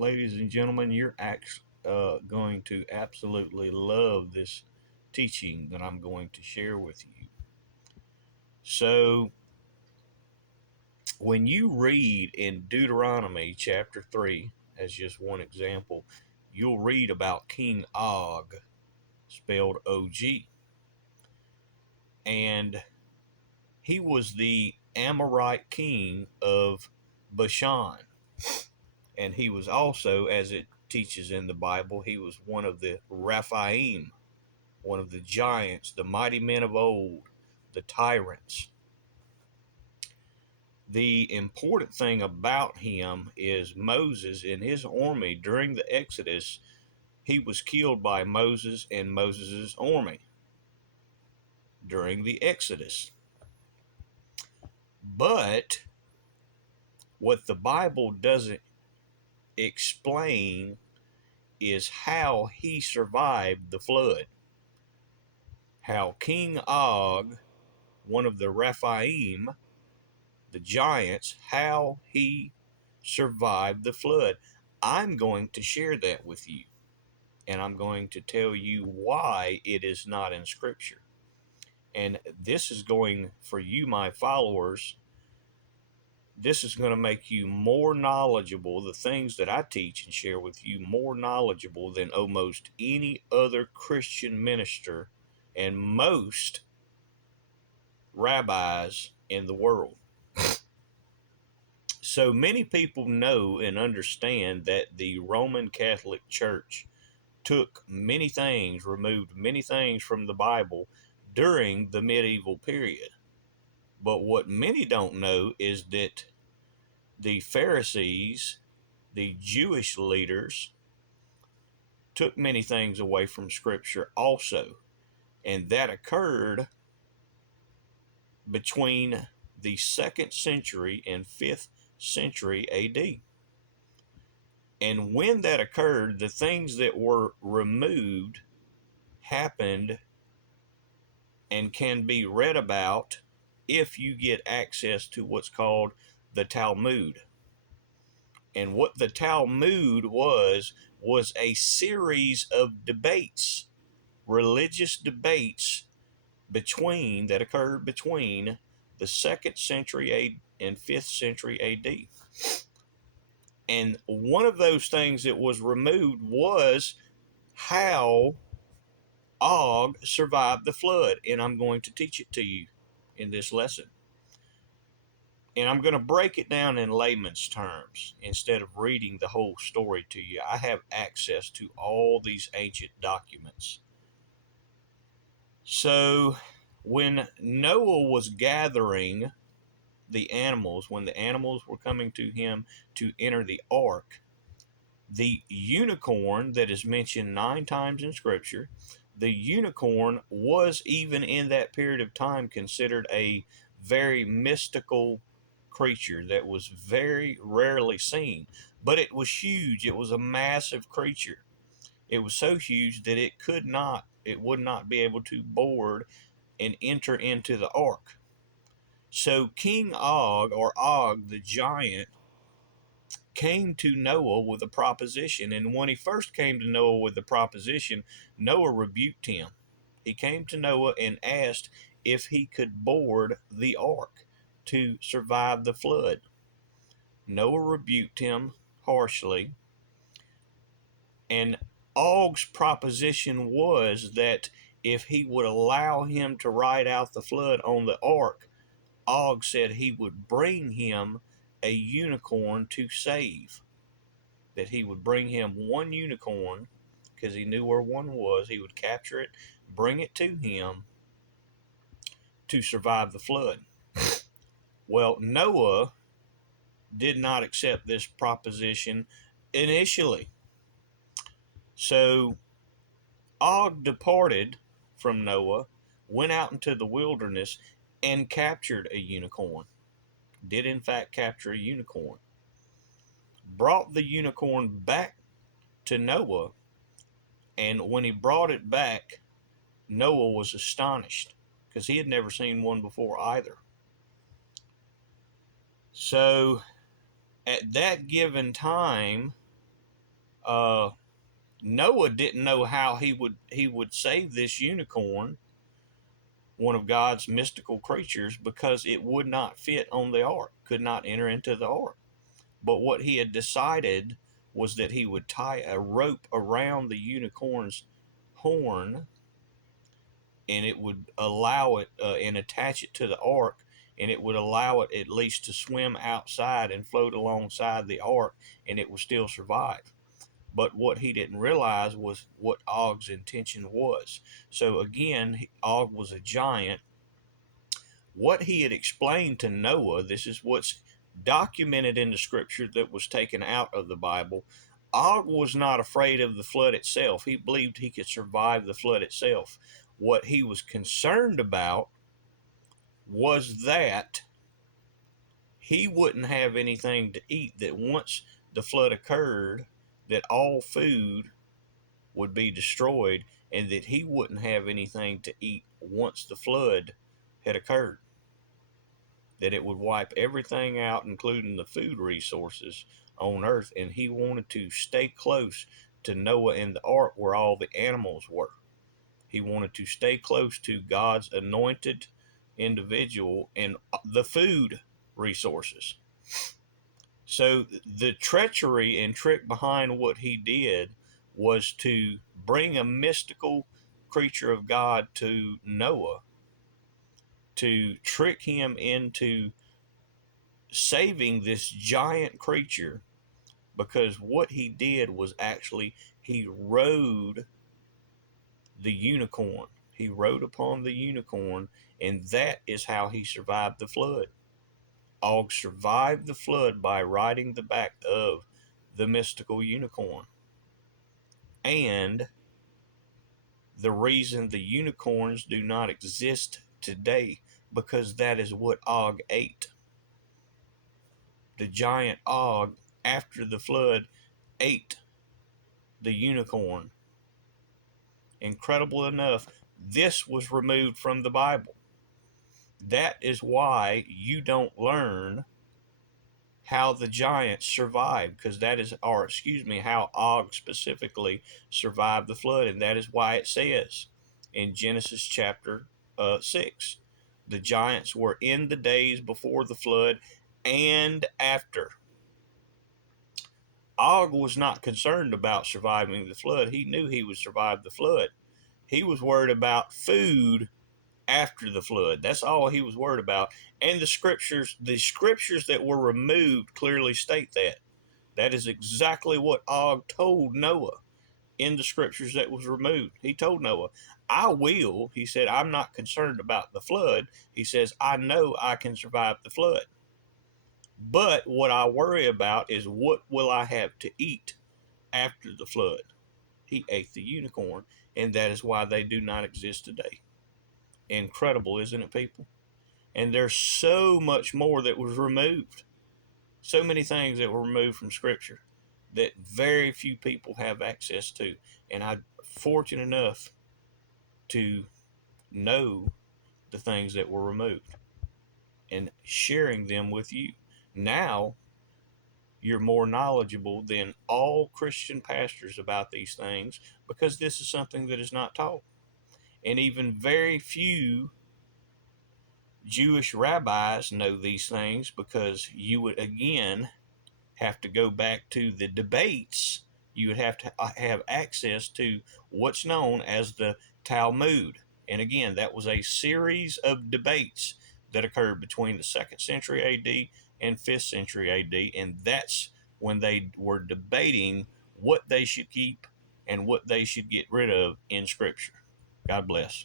ladies and gentlemen, you're going to absolutely love this teaching that I'm going to share with you. So, when you read in Deuteronomy chapter 3, as just one example, you'll read about King Og, spelled Og, and he was the Amorite king of Bashan. And he was also, as it teaches in the Bible, he was one of the Rephaim, one of the giants, the mighty men of old, the tyrants. The important thing about him is Moses and his army during the Exodus, he was killed by Moses and Moses' army during the Exodus. But what the Bible doesn't explain is how he survived the flood. How King Og, one of the Rephaim, the giants, how he survived the flood. I'm going to share that with you, and I'm going to tell you why it is not in Scripture. And this is going, for you, my followers, this is going to make you more knowledgeable. The things that I teach and share with you, more knowledgeable than almost any other Christian minister and most rabbis in the world. So many people know and understand that the Roman Catholic Church took many things, removed many things from the Bible during the medieval period. But what many don't know is that the Pharisees, the Jewish leaders, took many things away from Scripture also. And that occurred between the 2nd century and 5th century AD. And when that occurred, the things that were removed happened and can be read about if you get access to what's called the Talmud. And what the Talmud was a series of debates, religious debates that occurred between the 2nd century and 5th century AD. And one of those things that was removed was how Og survived the flood, and I'm going to teach it to you in this lesson. And I'm going to break it down in layman's terms instead of reading the whole story to you. I have access to all these ancient documents. So, when Noah was gathering the animals, when the animals were coming to him to enter the ark, the unicorn that is mentioned 9 times in Scripture, the unicorn was, even in that period of time, considered a very mystical creature that was very rarely seen. But it was huge. It was a massive creature. It was so huge that it would not be able to board and enter into the ark. So King Og, or Og the giant, came to Noah with a proposition. And when he first came to Noah with the proposition, Noah rebuked him. He came to Noah and asked if he could board the ark to survive the flood. Noah rebuked him harshly. And Og's proposition was that if he would allow him to ride out the flood on the ark, Og said he would bring him a unicorn to save. That he would bring him one unicorn, because he knew where one was. He would capture it, bring it to him to survive the flood. Well, Noah did not accept this proposition initially. So Og departed from Noah, went out into the wilderness, and captured a unicorn. Did in fact capture a unicorn. Brought the unicorn back to Noah, and when he brought it back, Noah was astonished because he had never seen one before either. So at that given time, Noah didn't know how he would save this unicorn, one of God's mystical creatures, because it would not fit on the ark, could not enter into the ark. But what he had decided was that he would tie a rope around the unicorn's horn, and it would allow it and attach it to the ark, and it would allow it at least to swim outside and float alongside the ark, and it would still survive. But what he didn't realize was what Og's intention was. So again, Og was a giant. What he had explained to Noah, this is what's documented in the scripture that was taken out of the Bible. Og was not afraid of the flood itself. He believed he could survive the flood itself. What he was concerned about was that he wouldn't have anything to eat, that once the flood occurred, that all food would be destroyed, and that he wouldn't have anything to eat once the flood had occurred. That it would wipe everything out, including the food resources on earth, and he wanted to stay close to Noah and the ark where all the animals were. He wanted to stay close to God's anointed individual and the food resources. So the treachery and trick behind what he did was to bring a mystical creature of God to Noah, to trick him into saving this giant creature, because what he did was actually he rode the unicorn. He rode upon the unicorn, and that is how he survived the flood. Og survived the flood by riding the back of the mystical unicorn. And the reason the unicorns do not exist today, because that is what Og ate. The giant Og, after the flood, ate the unicorn. Incredible enough, this was removed from the Bible. That is why you don't learn how the giants survived, because that is, or excuse me, how Og specifically survived the flood. And that is why it says in Genesis chapter 6, the giants were in the days before the flood and after. Og was not concerned about surviving the flood. He knew he would survive the flood. He was worried about food after the flood. That's all he was worried about. And the scriptures that were removed clearly state that. That is exactly what Og told Noah in the scriptures that was removed. He told Noah, he said, I'm not concerned about the flood. He says, I know I can survive the flood. But what I worry about is, what will I have to eat after the flood? He ate the unicorn, and that is why they do not exist today. Incredible, isn't it, people? And there's so much more that was removed. So many things that were removed from Scripture that very few people have access to. And I'm fortunate enough to know the things that were removed and sharing them with you. Now, you're more knowledgeable than all Christian pastors about these things, because this is something that is not taught. And even very few Jewish rabbis know these things, because you would again have to go back to the debates. You would have to have access to what's known as the Talmud. And again, that was a series of debates that occurred between the 2nd century AD and 5th century AD. And that's when they were debating what they should keep and what they should get rid of in Scripture. God bless.